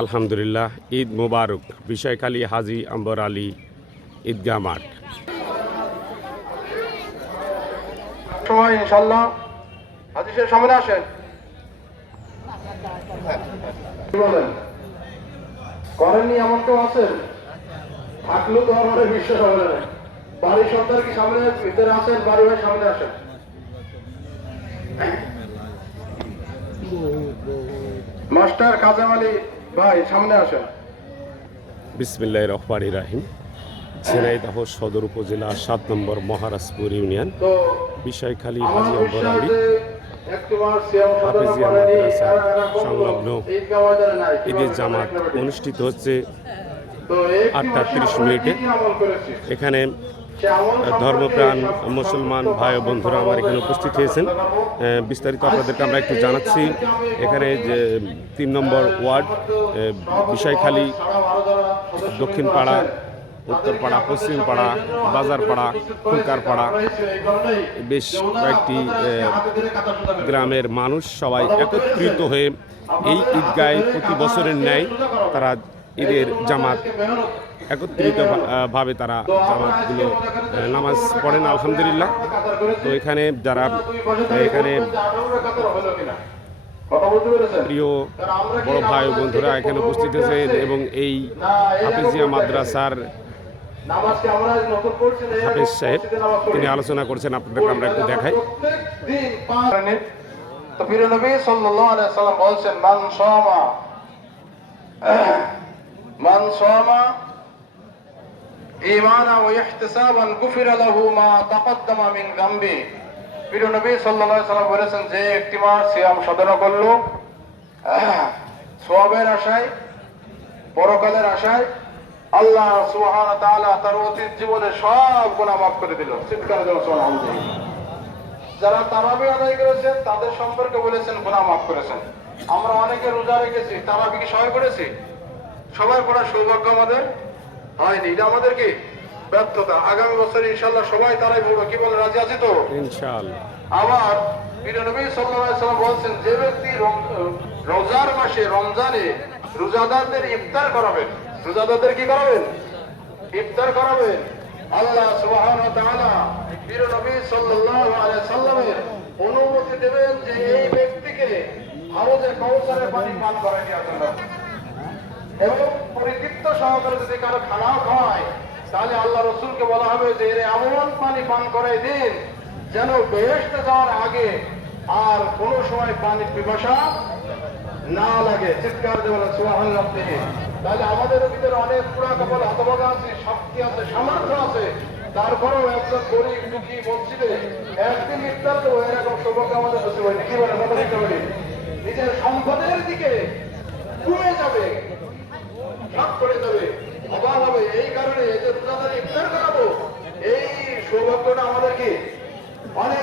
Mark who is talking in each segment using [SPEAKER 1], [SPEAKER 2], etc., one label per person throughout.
[SPEAKER 1] আলহামদুলিল্লাহ, ঈদ মোবারক। বিষয়খালী হাজি আম্বর আলী ঈদগাহ মাঠ।
[SPEAKER 2] সময় ইনশাল্লাহ হাদিসের সামনে আসেন। এমন কেউ আছেন? তো অনেক বিশ্বাস হবে বাড়ির সন্তান কি সামনে ভিতরে আসেন বাড়ি ভাই সামনে আসেন। মাস্টার কাজাম আলী ভাই সামনে আসেন।
[SPEAKER 1] বিসমিল্লাহ রহমান রাহিম। ঝিনাইদহ সদর উপজেলা সাত নম্বর মহারাজপুর ইউনিয়ন। বিষয়খালী হাজি আম্বর আলী হাফেজিয়া মাদ্রাসা সংলগ্ন ঈদের জামাত অনুষ্ঠিত হচ্ছে আটটা তিরিশ মিনিটে। এখানে ধর্মপ্রাণ মুসলমান ভাই বন্ধুরা আমার এখানে উপস্থিত হয়েছেন। বিস্তারিত আপনাদেরকে আমরা একটু জানাচ্ছি। এখানে যে তিন নম্বর ওয়ার্ড বিষয়খালী দক্ষিণ পাড়া,
[SPEAKER 2] আছেন,
[SPEAKER 1] উত্তর পাড়া,
[SPEAKER 2] তাদেরকে
[SPEAKER 1] পশ্চিম পাড়া,
[SPEAKER 2] সামনে জন্য
[SPEAKER 1] বাজার পাড়া,
[SPEAKER 2] উপস্থিত
[SPEAKER 1] ফুলকার পাড়া,
[SPEAKER 2] রয়েছে এই কারণেই
[SPEAKER 1] বেশ কয়েকটি গ্রামের মানুষ সবাই একত্রিত হয়ে এই ঈদগায় প্রতি বছরের ন্যায় তারা ঈদের জামাত একত্রিত ভাবে তারা জামাতগুলো নামাজ পড়েন, আলহামদুলিল্লাহ তো এখানে যারা এখানে প্রিয় বড় ভাই বন্ধুরা এখানে উপস্থিত হয়েছে এবং এই হাফিজিয়া মাদ্রাসার হাফেজ সাহেব। তিনি আলোচনা করছেন, আপনাদেরকে আমরা একটু দেখাই।
[SPEAKER 2] তো প্রিয় নবী সাল্লাল্লাহু আলাইহি সাল্লাম বলছেন, মান সামা সামা ঈমানা ওয়া ইহতিসাবান গুফিরা লাহু মা তাকদ্দামা মিন প্রিয় নবী সাল্লাল্লাহু আলাইহি বলেছেন যে একটি মাস সিয়াম সাধনা করল। সওয়াবের আশায়, পরকালের আশায় আল্লাহ সুবহান তাআলা তার অতীত জীবনে সব গুনাহ মাফ করে দিল। চিৎকার জন্য আলহামদুলিল্লাহ যারা তারাবি আদায় করেছেন, তাদের সম্পর্কে বলেছেন, গুনাহ মাফ করেছেন। আমরা অনেকে রোজা রেখেছি তারাবি কি সবাই করেছি। সবাই পড়ার সৌভাগ্য আমাদের হয়নি। এটা আমাদের কি ব্যর্থতা। আগামী বছর ইনশাল্লাহ সবাই তারাই পড়ব কি বলে রাজি আছে তো? আবার প্রিয় নবী সাল্লাম বলছেন যে ব্যক্তি রোজার মাসে রমজানে রোজাদারদের ইফতার করাবেন রোজাদারদের কি করাবেন? ইফতার করাবেন। আল্লাহ সুবহানাহু ওয়া তাআলা প্রিয় নবী সাল্লাল্লাহু আলাইহি সাল্লামের অনুমতি দেবেন যে এই ব্যক্তিকে হাউজে কাউসারের পানি পান করাই জন্য এবং পরিতৃপ্ত সহকারে যদি কারও খানাও খাওয়ায়, তাহলে আল্লাহ রসুলকে বলা হবে যে, এর এমন পানি পান করাই দিন, যেন বেহেস্তে যাওয়ার আগে আর কোনো সময় পানির পিপাসা না লাগে। চিৎকার দেবেন সুবহানাল্লাহ থেকে তাহলে আমাদের ভিতরে অনেক পুরা কপাল, হতভাগা আছে, শক্তি আছে, সামর্থ্য আছে। তারপরেও একজন গরিব দুঃখী মসজিদে একদিন ইফতার দেবো, এরকম সৌভাগ্য আমাদের নসিব হয়নি। কি বলে? নিজের সম্পদের দিকে কমে যাবে ভাগ করে যাবে অভাব হবে এই কারণে এই যে রোজাদার ইফতার করাবো এই সৌভাগ্যটা আমাদের কি অনেক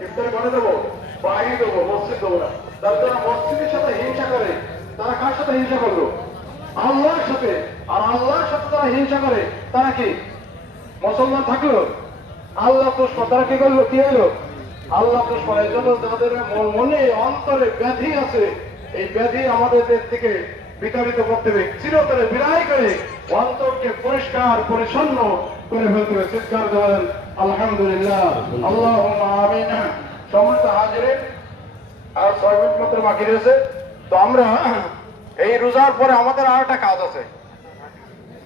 [SPEAKER 2] ইফতার করে দেবো বাড়ি দেবো, মসজিদ দেবো না। তার জন্য মসজিদের সাথে হিংসা করে, তারা কার সাথে হিংসা করল? আল্লাহর সাথে। আর আল্লাহর সাথে তারা হিংসা করে, তারা কি? মুসলমান থাকল? আল্লাহ দুষ্প তারা কি করল? কি হলো? আল্লাহ দুষ্প এই জন্য যাদের মন- অন্তরে ব্যাধি আছে। এই ব্যাধি আমাদের থেকে বিতাড়িত করতে হবে। চিরতরে বিদায় করে অন্তরকে পরিষ্কার, পরিচ্ছন্ন করে ফেলতে হবে। চিৎকার দেবেন আলহামদুলিল্লাহ আল্লাহ আমিন। সমস্ত হাজিরে আর মিনিট মাত্র বাকি রয়েছে। তো আমরা এই রোজার পরে আমাদের আর একটা কাজ আছে।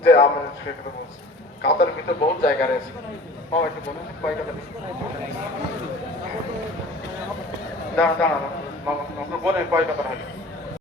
[SPEAKER 2] যে আমরা কাতার ভিতরে বহুত জায়গা রয়েছে। একটু বলুন দাঁড়া দাঁড়া মামা আপনার বোনের কয় কাতার হয়